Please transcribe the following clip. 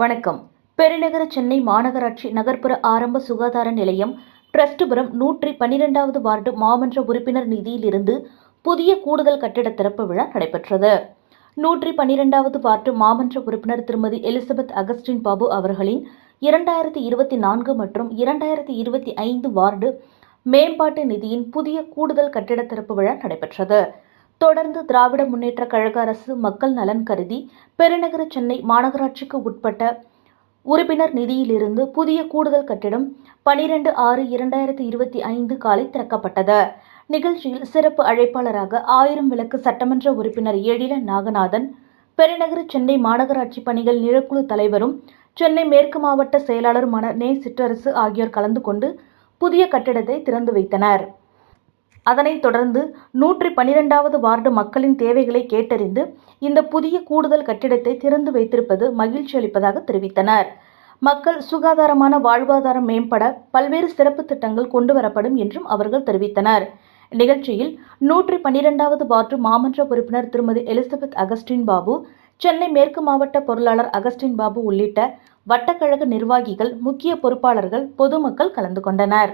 வணக்கம். பெருநகர சென்னை மாநகராட்சி நகர்ப்புற ஆரம்ப சுகாதார நிலையம் டிரஸ்ட்புரம் 112வது வார்டு மாமன்ற உறுப்பினர் நிதியிலிருந்து புதிய கூடுதல் கட்டிட திறப்பு விழா நடைபெற்றது. 112வது வார்டு மாமன்ற உறுப்பினர் திருமதி எலிசபெத் அகஸ்டின் பாபு அவர்களின் 2024 மற்றும் 2025 வார்டு மேம்பாட்டு நிதியின் புதிய கூடுதல் கட்டிட திறப்பு விழா நடைபெற்றது. தொடர்ந்து திராவிட முன்னேற்ற கழக அரசு மக்கள் நலன் கருதி பெருநகர சென்னை மாநகராட்சிக்கு உட்பட்ட உறுப்பினர் நிதியிலிருந்து புதிய கூடுதல் கட்டிடம் 12/6/2025 காலை திறக்கப்பட்டது. நிகழ்ச்சியில் சிறப்பு அழைப்பாளராக 1000 விளக்கு சட்டமன்ற உறுப்பினர் எழில நாகநாதன், பெருநகர சென்னை மாநகராட்சி பணிகள் நிழற்குழு தலைவரும் சென்னை மேற்கு மாவட்ட செயலாளருமான நே. சிற்றரசு ஆகியோர் கலந்து கொண்டு புதிய கட்டிடத்தை திறந்து வைத்தனர். அதனைத் தொடர்ந்து 112வது வார்டு மக்களின் தேவைகளை கேட்டறிந்து இந்த புதிய கூடுதல் கட்டிடத்தை திறந்து வைத்திருப்பது மகிழ்ச்சி அளிப்பதாக தெரிவித்தனர். மக்கள் சுகாதாரமான வாழ்வாதாரம் மேம்பட பல்வேறு சிறப்பு திட்டங்கள் கொண்டுவரப்படும் என்றும் அவர்கள் தெரிவித்தனர். நிகழ்ச்சியில் 112வது வார்டு மாமன்ற உறுப்பினர் திருமதி எலிசபெத் அகஸ்டின் பாபு, சென்னை மேற்கு மாவட்ட பொருளாளர் அகஸ்டின் பாபு உள்ளிட்ட வட்டக்கழக நிர்வாகிகள், முக்கிய பொறுப்பாளர்கள், பொதுமக்கள் கலந்து கொண்டனர்.